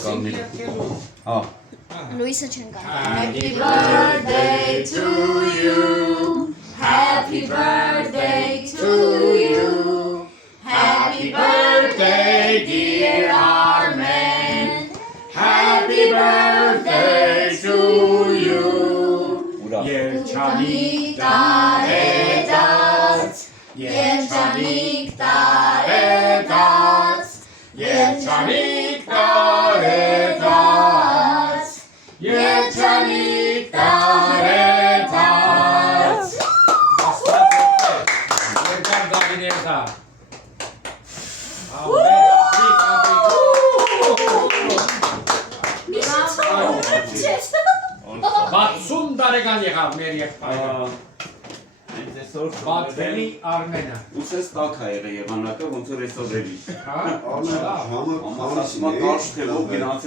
վոկալները։ Հա։ Լուիսը չեն կան։ Happy birthday to you. Happy birthday to you. Happy birthday, dear Armen. Happy birthday to you. Երջանիկ տարեդաց, երջանիկ տարեդաց, երջանիկ տարեդաց, երջանիկ տարեդաց։ Երկար դավիներ դա։ Բացում դարեգան եղավ մեր եղբայրը։ Բատվելի Արմենը։ Ուսես տակ է եղել եղանակը, ոնց որ այսօր էլի։ Հա։ Ամասասմա կարշ թե ով գնաց